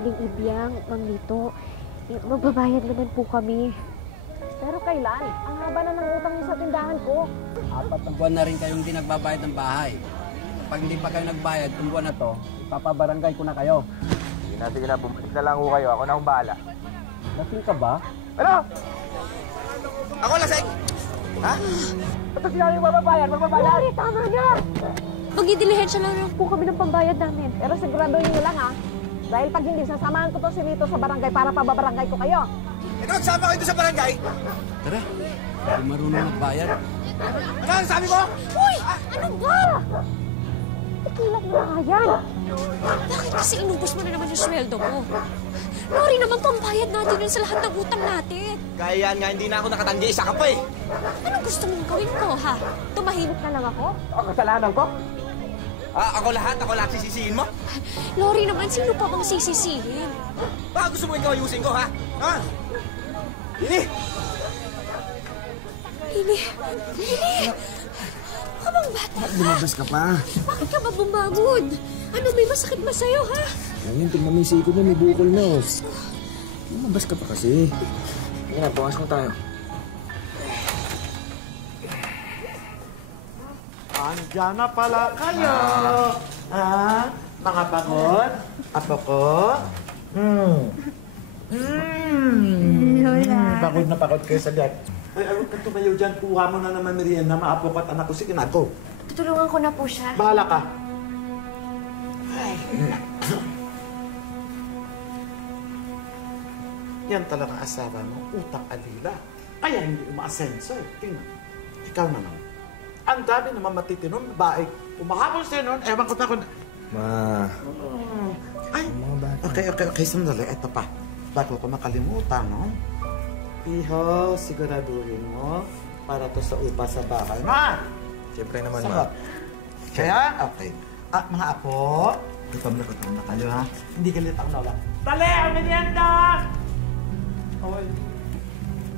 Aling Ibyang, Mang Lito. Magbabayad naman po kami. Pero kailan? Ang haba na ng utang niyo sa tindahan ko. 4 na buwan na rin kayong hindi nagbabayad ng bahay. Pag hindi pa kayo nagbayad, kung buwan na to, ipapabarangay ko na kayo. Sige na, bumalik na lang ho kayo. Ako na akong bahala. Lasing ka ba? Ano? Ako lasing! Ha? Ba't ang sinabi yung mababayad? Magbabayad! Lori, tama na! Magdidilihensya lang po kami ng pambayad namin. Pero siguraduhin niyo lang ha. Dahil pag hindi, sasamahan ko to si Lito sa barangay para pababarangay ko kayo. Ikaw, sama kayo doon sa barangay? Tara, hindi marunong magbayad. Ano ang sabi mo? Uy! Ano ba? Tikilan mo na yan. Bakit kasi inubos mo na naman yung sweldo mo? Lori, naman pambayad natin yun sa lahat ng utang natin. Kaya nga, hindi na ako nakatanggi. Isa ka pa eh. Anong gusto mong gawin ko, ha? Tumahimik na lang ako? Ang kasalanan ko? Ako lahat? Ako lahat sisisihin mo? Lori naman, sino pa bang sisisihin? Baka gusto mo ikaw ayusin ko, ha? Ha? Ini! Ini! Habang bata ka. Lumabas ka pa. Bakit ka ba bumagod? Ano, may masakit ba sa'yo, ha? Ngayon, tingnan mo yung siko mo, may bukol na. Lumabas ka pa kasi. Sige na, bukas mo tayo. Andiyan na pala kayo. Mga pagod? Apo ko? Pagod na pagod kayo sa lihat. Ay, huwag kang tumayo dyan. Kuha mo na naman merienda, maapo ko at anak ko. Sige na, go. Tutulungan ko na po siya. Bahala ka. Yan talaga asawa mo, utang alila. Kaya hindi umaasenso eh. Tingnan, ikaw naman. Ang dami naman matitinong babae. Umahabol sa'yo noon, ewan ko na kung... Ma. Ay, okay, sandali. Ito pa. Bago ko makalimutan, no? Iho, siguraduhin mo para to sa upa sa bahay. Ma! Siyempre naman, Sagot. Ma. Kaya, okay. Mga apo, gutom na kayo, ha? Hindi galit ako na wala. Tali, ang merienda! Oy.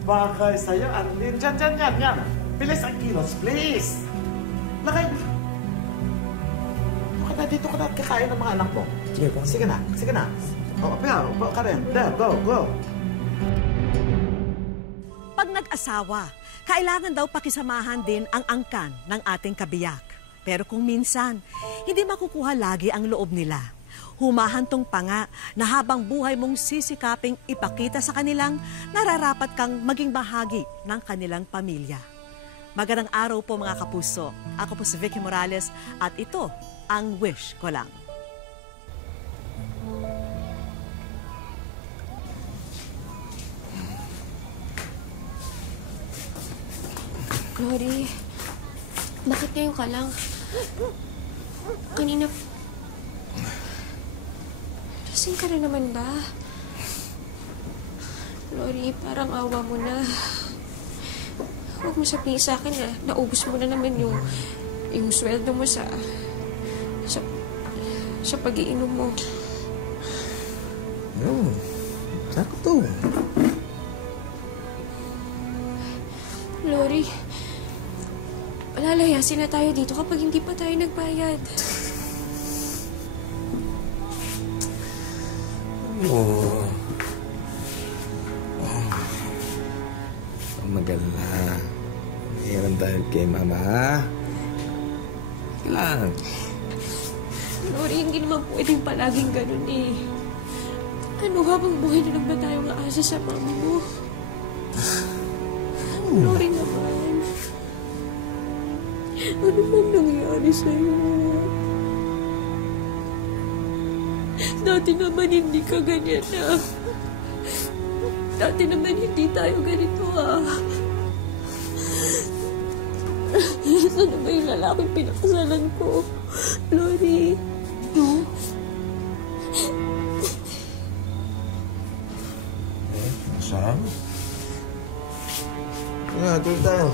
Bagay sa'yo, Arlene. Yan. Bilis ang kilos, please. Lagay. Okay na, dito ka na kakain ng mga anak mo. Sige na. O, upo ka rin. There, go. Pag nag-asawa, kailangan daw pakisamahan din ang angkan ng ating kabiyak. Pero kung minsan, hindi makukuha lagi ang loob nila. Humahantong pa nga na habang buhay mong sisikaping ipakita sa kanilang nararapat kang maging bahagi ng kanilang pamilya. Magandang araw po mga kapuso. Ako po si Vicky Morales at ito ang Wish Ko Lang. Lori, bakit ngayon ka lang? Kanina... Lasing ka na naman ba? Lori, parang awa mo na. Huwag mo sabihin sa akin na naubos mo na naman yung sweldo mo sa pag-iinom mo. Sakto. Lori, palalayasin na tayo dito kapag hindi pa tayo nagbayad. Magala. Mayroon dahil kay Mama, ha? Kailangan. Lori, hindi naman pwedeng palaging ganun eh. Ano, habang buhay na lang ba tayo nga asa sa mami mo? Lori naman. Ano bang nangyari sa'yo? Dati naman hindi ka ganyan na. Dati naman hindi tayo ganito Saan ba yung lalaking pinakasalan ko? Lori. Saan? Tuloy tayo.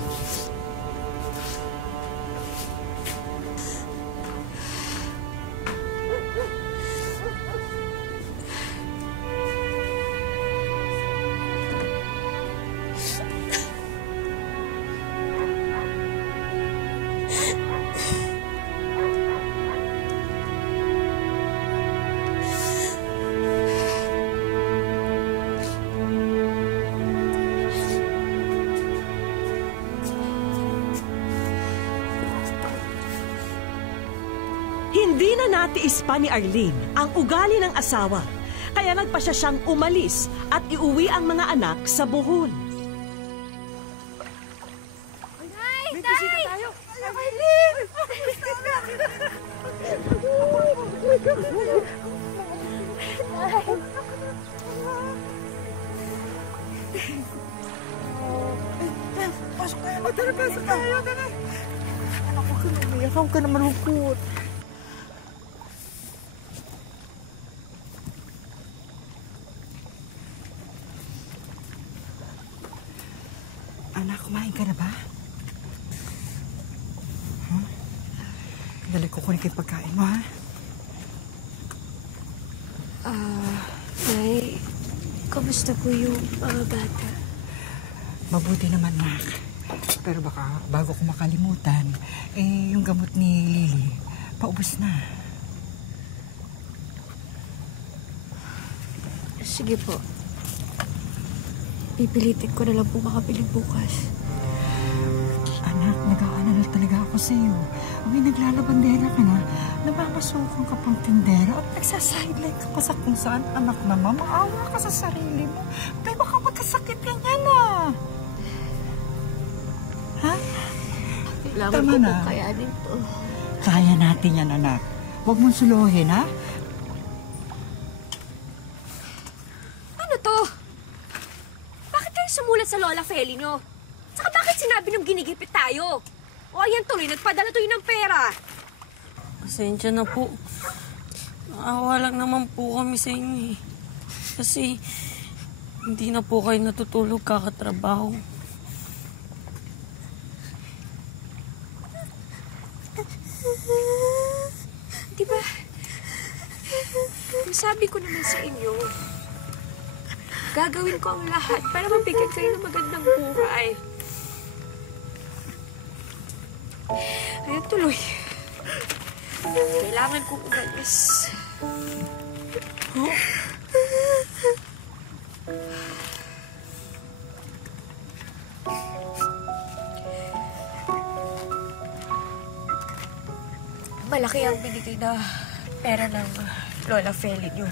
Hindi na natiis pa ni Arlene ang ugali ng asawa, kaya nagpa siya siyang umalis at iuwi ang mga anak sa Bohol. Nay! Nay! Pasok tayo. Tara, pasok tayo. Tara. Ako ka na umiyak. Ako ka na malungkot. Anak, kumain ka na ba? Huh? Dali ko kunin kayo pagkain mo, ha? Nay, kamusta po yung mga bata? Mabuti naman, Nak. Pero baka bago ko makalimutan, yung gamot ni Lily, paubos na. Sige po. Pipilitin ko na lang po makabili bukas. Anak, nag-aalala talaga ako sa iyo. May naglalabandera ka na, namamasukan ka pang tindera at nagsasideline ka pa sa kung saan. Anak naman, maawa ka sa sarili mo. Pero baka magkasakit ka niya na. Ha? Kailangan Tama ko na. po kayanin to. Kaya natin yan, anak. Huwag mong suluhin, ha? Ano to? Bakit kayo sumulat sa Lola Feli nyo? Saka bakit sinabi nung ginigipit tayo? O ayan tuloy, nagpadala tuloy ng pera. Pasensya na po. Naawa lang naman po kami sa inyo eh. Kasi hindi na po kayo natutulog kakatrabaho. Diba? Sabi ko naman sa inyo, gagawin ko ang lahat para mabigyan kayo ng magandang buhay. Ayan tuloy. Kailangan kong umalis. Oh. Malaki ang binigay na pera ng Lola Feli niyo.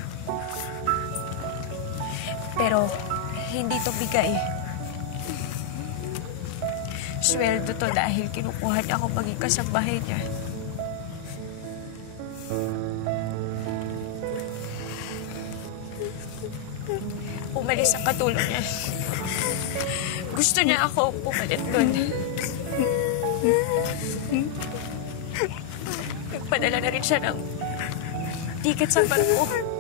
Pero hindi to bigay. Sweldo to dahil kinukuha niya ako maging kasambahay niya. Umalis ang katulong niya. Gusto niya ako pumalit doon. Nagpadala na rin siya ng ticket sa barko.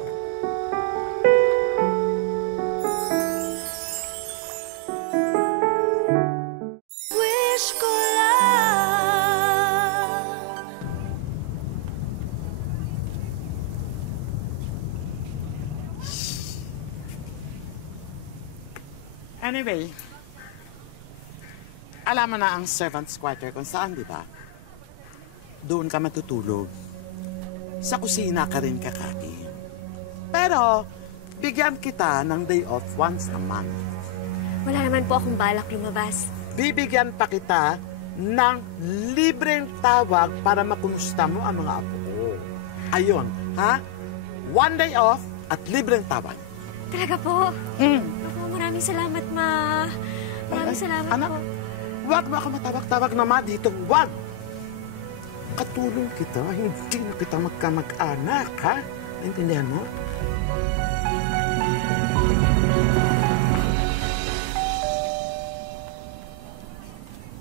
Anyway, alam mo na ang servant's quarter kung saan, di ba? Doon ka matutulog. Sa kusina ka rin kakain. Pero, bigyan kita ng day off once a month. Wala naman po akong balak lumabas. Bibigyan pa kita ng libreng tawag para makumusta mo ang mga apo ko. Ayun, ha? 1 day off at libreng tawag. Talaga po? Maraming salamat, Ma. Maraming salamat anak, po. Huwag mo ako matawag-tawag na Ma dito. Huwag! Katulong kita, hindi na kita magkamag-anak, ha? Naintindihan mo?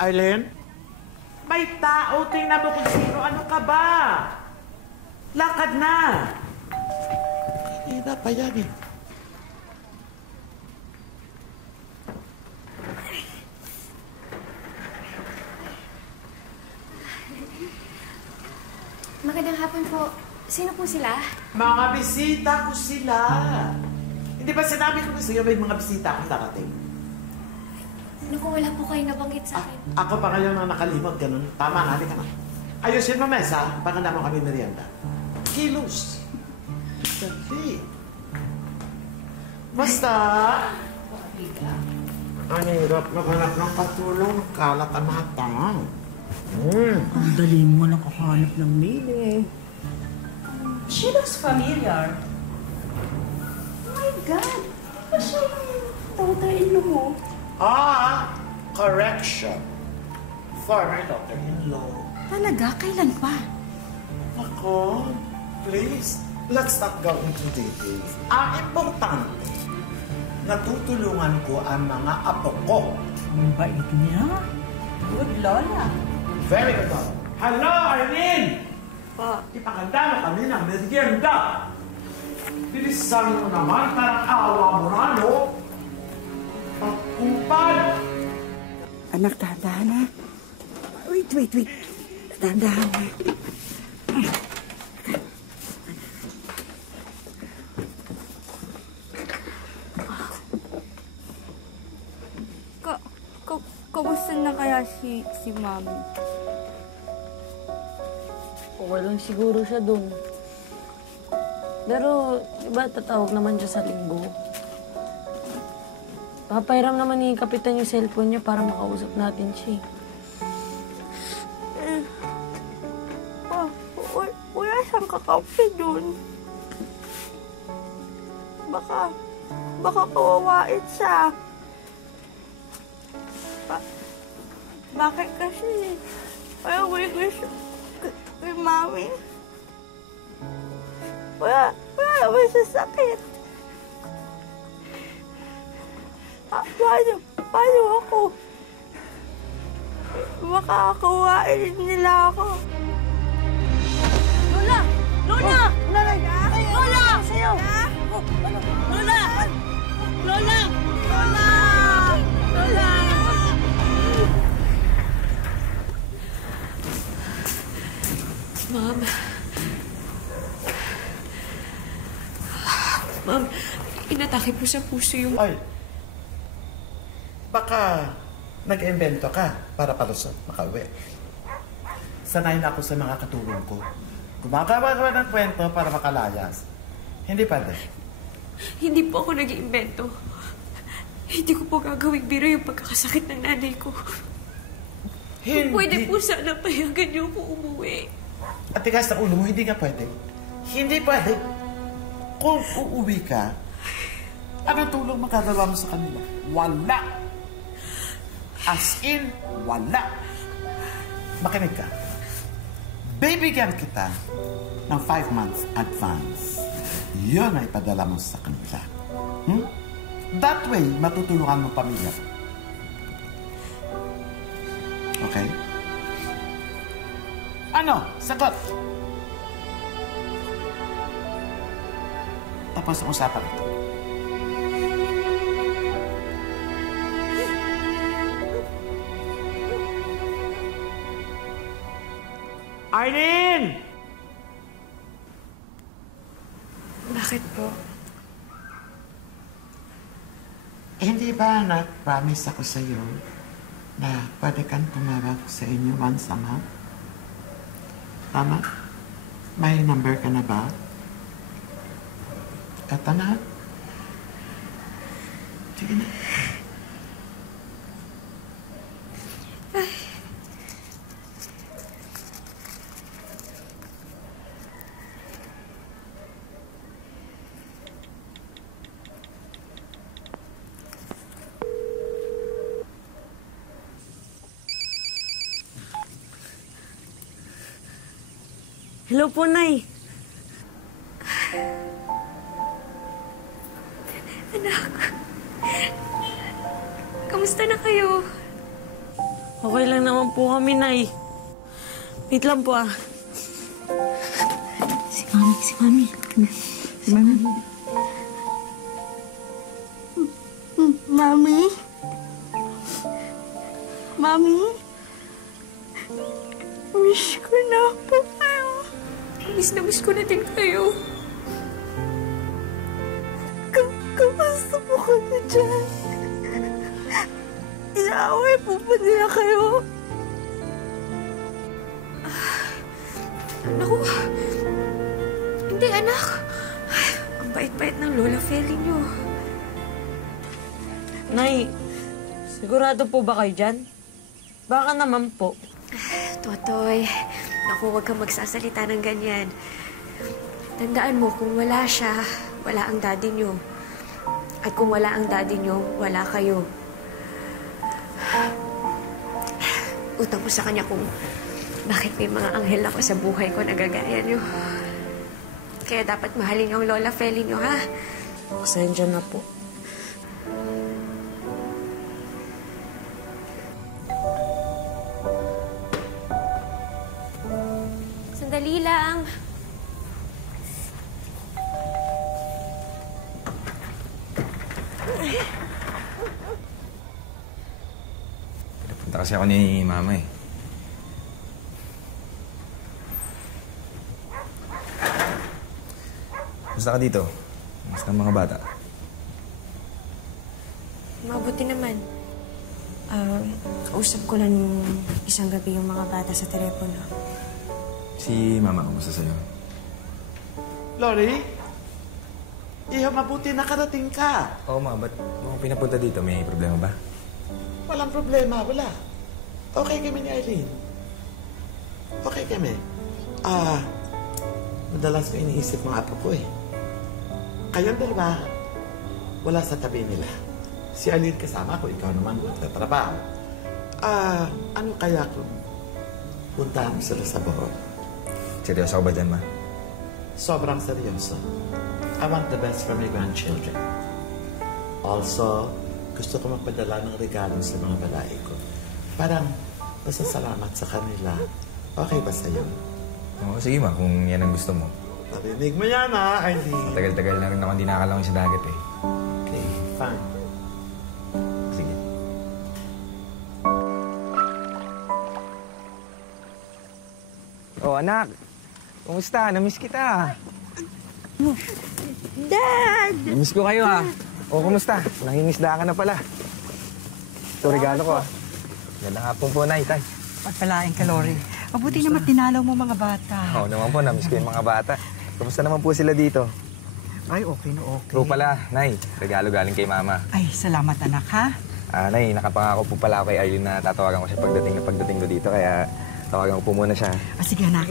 Arlene? May tao, tingnan mo kung sino. Ano ka ba? Lakad na! Kanina pa yan eh. Magandang hapon po. Sino po sila? Mga bisita ko sila. Hindi ba sinabi ko na sa'yo may mga bisita akong darating? Naku, wala po kayo nabanggit sa akin. Ako pa ngayon ang nakalimot, ganun. Tama na, halika na. Ayusin mo mesa, baka naman kami merienda. Kilos. Dali. Basta. Ang hirap maghanap ng katulong, kalat ang mga tangang. Ang dali mo nakakahanap ng mili. She looks familiar. Oh my God! Di ba siya yung daughter-in-law mo? Correction. Former daughter-in-law. Talaga? Kailan pa? Ako, please, let's not go into details. Ang importante, natutulungan ko ang mga apo ko. Ang bait niya. Good Lola. Very good. Hello, Arlene! Ipakanda mo kami ng merienda. Bilisan mo naman, parang awa mo na, no? Pagkumpad! Anak, dahan-dahan ha. Wait. Dahan-dahan ha. Kamusta na kaya si Mami? Okay lang siguro siya doon. Pero, diba, tatawag naman siya sa linggo. Papairam naman ni Kapitan yung cellphone niya para makausap natin siya. Wala siyang kakampi doon. Baka kawawain siya. Bakit kasi? Ayaw wish kay Mami. Wala naman sa sakit. Paano ako? Makakawain nila ako. Lola! Lola! Lola! Sa'yo! Lola! Lola! Lola! Lola! Ma'am, inatake po sa puso yung... Ay, baka nag-invento ka para palusot, makauwi. Sanay na ako sa mga katulong ko. Gumagawa ka ng kwento para makalayas. Hindi pwede. Hindi po ako nag-iimbento. Hindi ko po gagawing biro yung pagkakasakit ng nanay ko. Hindi. Kung pwede po sana payagan niyo ako umuwi. At tigas na ulo mo, hindi nga pwede. Hindi pwede. Kung uuwi ka, anong tulong magagawa mo sa kanila? Wala. As in, wala. Makinig ka. Bibigyan kita ng 5 months advance. Yun ay padala mo sa kanila. That way, matutulungan mo pamilya. Okay? Ano? Sagot! Tapos ang usapan ito. Arlene! Bakit po? Hindi ba nag-promise ako sa iyo na pwede kang tumawag sa inyo once a month? Tama? May number ka na ba? Eto na. Sige na. Hello po, Nay. Anak, kamusta na kayo? Okay lang naman po kami, Nay. Wait lang po, Si Mami. Mami? Mami? Miss ko na po kayo. Miss ko na din kayo. Kamusta po kami dyan? Inaaway po ba nila kayo? Naku, hindi anak. Ang bait-bait ng Lola Feli niyo. Nay, sigurado po ba kayo dyan? Baka naman po. Totoy, naku, huwag kang magsasalita ng ganyan. Tandaan mo, kung wala siya, wala ang daddy niyo. At kung wala ang daddy niyo, wala kayo. Utang ko sa kanya kung bakit may mga anghel ako sa buhay ko na gagaya niyo. Kaya dapat mahalin yung Lola Feli niyo, ha? Pasensya na po. Sandali lang. Pinapunta kasi ako ni Mama eh. Basta ka dito. Basta ang mga bata. Mabuti naman. Kausap ko lang isang gabi yung mga bata sa telepono. Si Mama, kumusta sa'yo? Lori? Iho, mabuti nakarating ka. Oo, Ma. Ba't mo pinapunta dito? May problema ba? Walang problema, wala. Okay kami ni Eileen. Okay kami. Madalas ko iniisip mga apo ko eh. Kayong dalawa, wala sa tabi nila. Si Eileen kasama ko, ikaw naman nagtatrabaho. Ano kaya kung puntahan mo sila sa Bohol? Seryoso ka ba dyan, Ma? Sobrang seryoso. I want the best for my grandchildren. Also, gusto ko magpadala ng regalo sa mga balai ko. Parang pasasalamat sa kanila. Okay ba sa'yo? Oo, sige, Ma. Kung yan ang gusto mo. Narinig mo yan, ha, Eileen? Tagal-tagal na rin ako hindi nakalangoy sa dagat eh. Okay, fine. Sige. Oh, anak. Kumusta? Namiss kita. Dad! Namiss ko kayo, ha? O, kumusta? Nangingisda ka na pala. Ito, regalo ko, ha? Ganda hapon po, Nay, Tay. Pagpalain ka, Lori. Mabuti naman tinalaw mo mga bata. Oo naman po, namiss ko yung mga bata. Kumusta naman po sila dito? Ay, okay na okay. Oo pala, Nay. Regalo galing kay Mama. Ay, salamat anak, ha? Nay, nakapangako po pala ako kay Eileen na tatawagan ko siya pagdating ko dito. Kaya tawagan ko po muna siya. Sige, anak.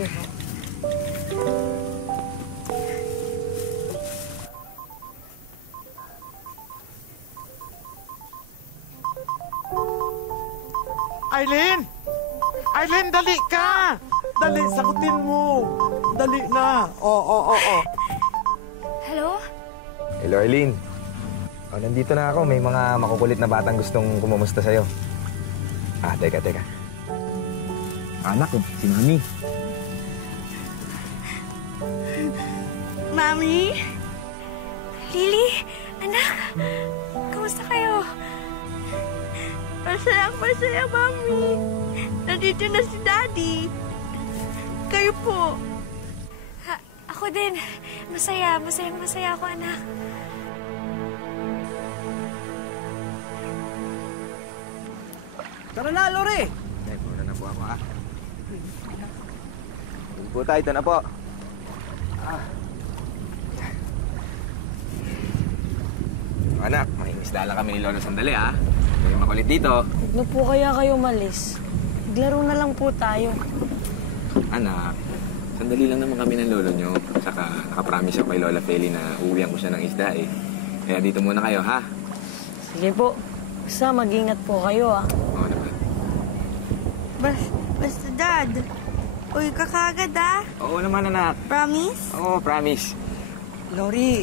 Eileen! Eileen, dali ka! Dali, sagutin mo! Dali na! Oo. Hello? Hello, Eileen. Oh, nandito na ako. May mga makukulit na batang gustong kumumusta sa'yo. Teka. Anak ko, si Mami. Mami? Lily? Anak? Kamusta kayo? Masaya, Mami. Nandito na si Daddy. Kayo po. Ako din. Masaya ako, anak. Tara na, Lori! Muna na po ako, ha? Po tayo, ito na po. Anak, mangingisda lang kami ni Lolo sandali, ha? May makulit dito. Huwag na po kaya kayo malis. Maglaro na lang po tayo. Anak, sandali lang naman kami ng lolo nyo. Saka nakapromise ako kay Lola Feli na uuwihan ko siya ng isda, eh. Kaya dito muna kayo, ha? Sige po. Basta mag-ingat po kayo, ah. Oo naman. Basta, Dad. Uy, kakagad, ah. Oo naman, anak. Promise? Oo, promise. Lori,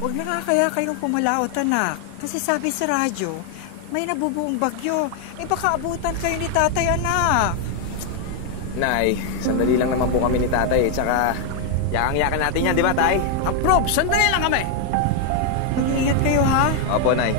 huwag na nga kaya kayong pumalaot, anak. Kasi sabi sa radyo, may nabubuong bagyo. Baka abutan kayo ni tatay, anak. Nay, sandali lang naman po kami ni tatay. Tsaka, yakang-yakan natin yan, di ba, tay? Approve! Sandali lang kami! Mag-iingat kayo, ha? Opo, Nay.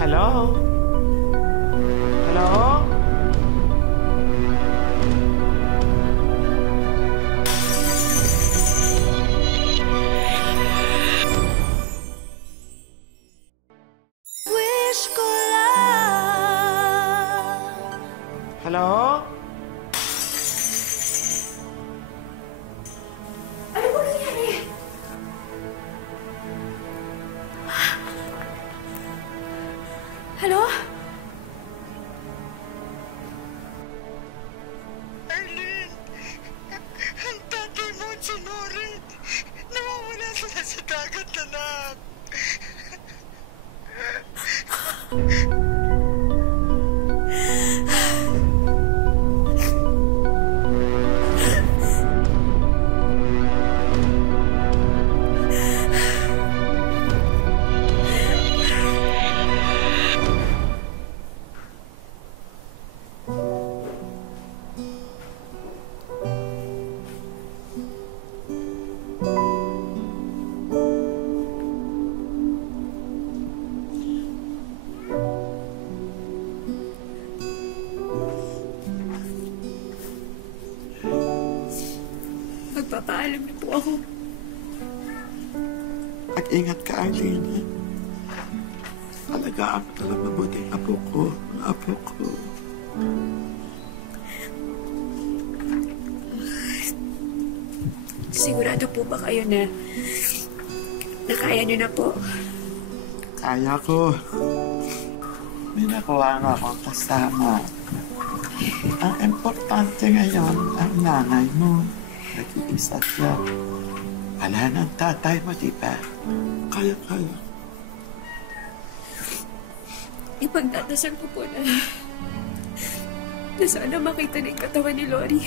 Hello? Hello? Ano ba nangyari? Hello? Arlene! Ang tatay mo at si Nori! Nawawala sila sa dagat, anak! Magpapaalam na po ako. Mag-ingat ka, Arlene. Alagaan mo talagang mabuting apo ko. Apo ko. Sigurado po ba kayo na kaya niyo na po? Kaya ko. May nakuha nga akong kasama. Ang importante ngayon, ang nanay mo. Nag-iisa siya. Wala ng tatay mo, di ba? Kaya. Ipagdadasal ko po na sana makita na yung katawan ni Lori.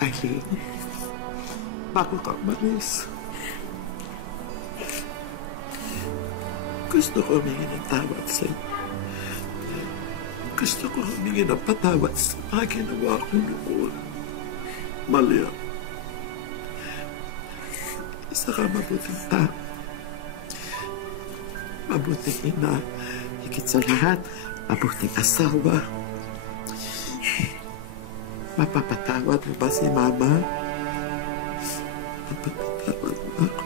Arlene, bago ka umalis, gusto ko humingi ng tawad sa'yo. Gusto ko humingi ng patawad sa mga ginawa ko noon. Mali ako. Isa ka mabuting tao. Mabuting ina. Higit sa lahat, mabuting asawa. Mapapatawad mo ba si Mama? Mapapatawad mo ako.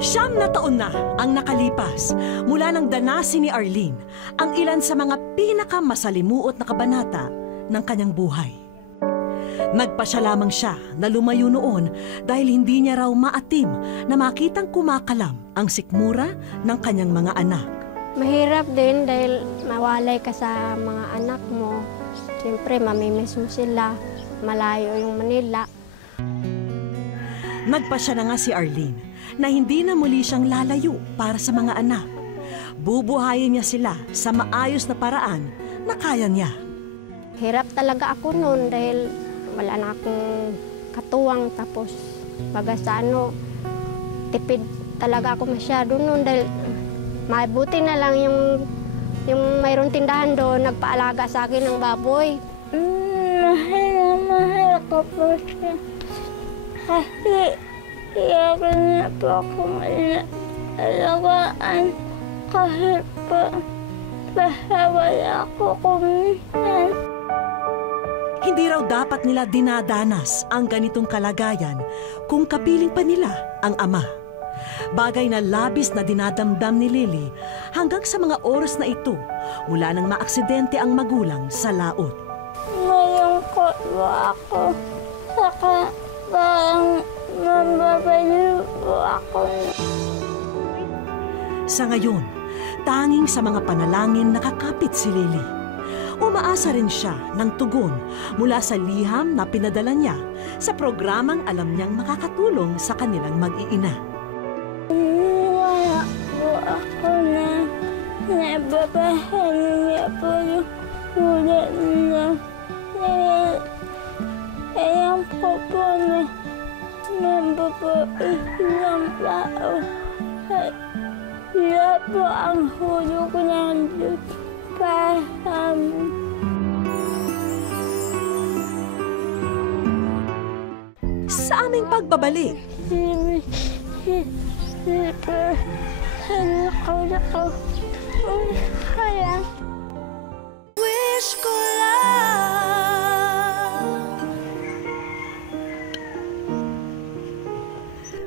Siyam na taon na ang nakalipas mula nang danasin ni Arlene ang ilan sa mga pinakamasalimuot na kabanata ng kanyang buhay. Nagpasya lamang siya na lumayo noon dahil hindi niya raw maatim na makitang kumakalam ang sikmura ng kanyang mga anak. Mahirap din dahil mawalay ka sa mga anak mo. Siyempre, mamimiss mo sila. Malayo yung Manila. Nagpasya na nga si Arlene na hindi na muli siyang lalayo para sa mga anak. Bubuhayin niya sila sa maayos na paraan na kaya niya. Hirap talaga ako noon dahil wala na akong katuwang, tapos baga sa tipid talaga ako masyado noon dahil mabuti na lang yung mayroong tindahan doon, nagpaalaga sa akin ng baboy. Mahal ko po siya. Kasi iyakan niya po akong alagaan kahit po wala ako kuminsan. Hindi raw dapat nila dinadanas ang ganitong kalagayan kung kapiling pa nila ang ama. Bagay na labis na dinadamdam ni Lily hanggang sa mga oras na ito mula nang maaksidente ang magulang sa laot. Malungkot po ako. Saka parang mababaliw po ako. Sa ngayon, tanging sa mga panalangin nakakapit si Lily. Umaasa rin siya ng tugon mula sa liham na pinadala niya sa programang alam niyang makakatulong sa kanilang mag-iina. Wala po ako na nababahan niya po yung ulat nila. Dahil alam ko po na mababait ng tao. At wala po ang hulog ng Diyos para sa amin. Sa aming pagbabalik, Kaya. Wish ko lang.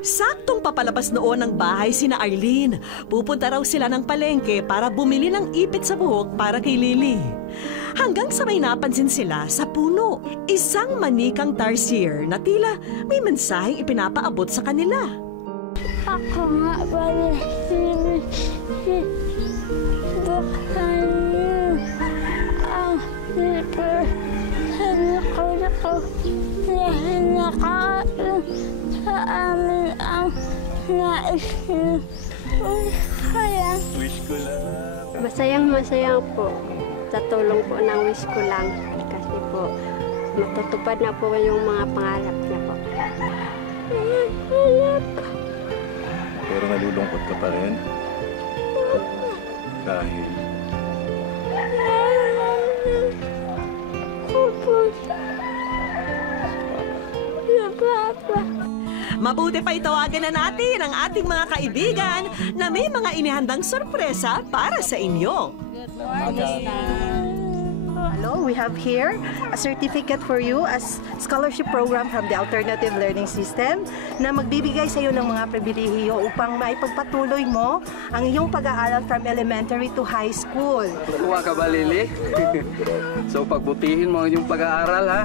Saktong papalabas noon ng bahay sina Arlene. Pupunta raw sila ng palengke para bumili ng ipit sa buhok para kay Lily. Hanggang sa may napansin sila sa puno, isang manikang tarsier na tila may mensaheng ipinapaabot sa kanila. Ako nga pala buksan niyo ang zipper sa likod ko dahil nakain sa amin ang nais niyo. Kaya wish ko lang. Masayang-masaya po sa tulong po ng wish ko lang. Kasi po, matutupad na po yung mga pangarap niya po. Pero nalulungkot ka pa rin? Dahil? Mabuti pa itawagan na natin ang ating mga kaibigan na may mga inihandang sorpresa para sa inyo. Hello, we have here a certificate for you as scholarship program from the Alternative Learning System na magbibigay sa iyo ng mga pribilehiyo upang maipagpatuloy mo ang iyong pag-aaral from elementary to high school. Tuwa ka ba, Lily? So pagbutihin mo ang iyong pag-aaral, ha?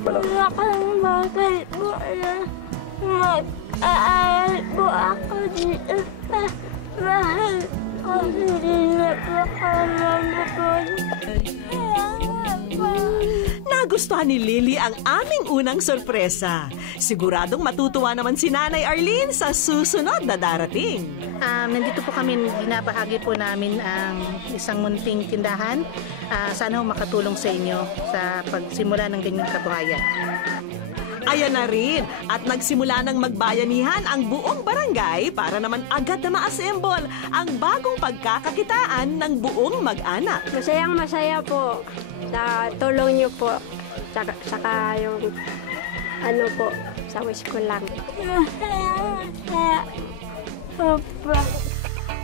wala kang bagay po na mag-aaral po ako dito sa bahay. Kasi hindi na po ako mabukod. Nagustuhan ni Lily ang aming unang sorpresa. Siguradong matutuwa naman si Nanay Arlene sa susunod na darating. Nandito po kami, binabahagi po namin ang isang munting tindahan. Sana makatulong sa inyo sa pagsimula ng ganyang kabuhayan. Ayan na rin, at nagsimula ng magbayanihan ang buong barangay para naman agad na ma-assemble ang bagong pagkakakitaan ng buong mag-anak. Masayang-masaya po sa tulong niyo po, saka yung ano po, sa wish ko lang.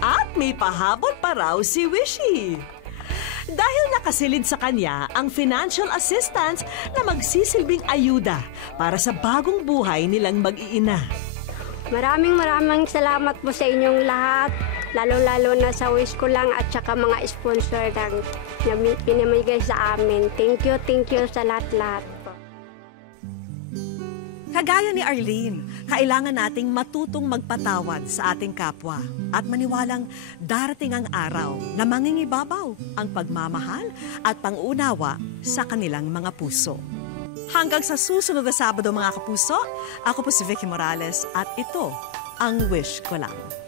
At may pahabol pa raw si Wishy. Dahil nakasilid sa kanya ang financial assistance na magsisilbing ayuda para sa bagong buhay nilang mag-iina. Maraming salamat po sa inyong lahat, lalo-lalo na sa wish ko lang at saka mga sponsor na pinamigay sa amin. Thank you sa lahat-lahat po. Kagaya ni Arlene, kailangan nating matutong magpatawad sa ating kapwa at maniwalang darating ang araw na mangingibabaw ang pagmamahal at pangunawa sa kanilang mga puso. Hanggang sa susunod na Sabado mga kapuso, ako po si Vicky Morales at ito ang Wish Ko Lang.